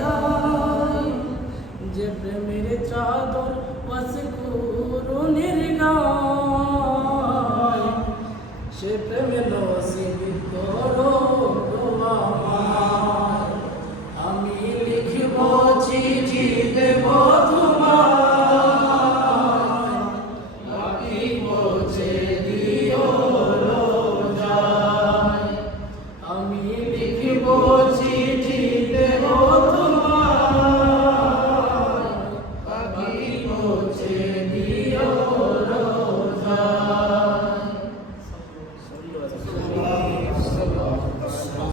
হৃদয় যে প্রেমের চাদর বস কুরুনির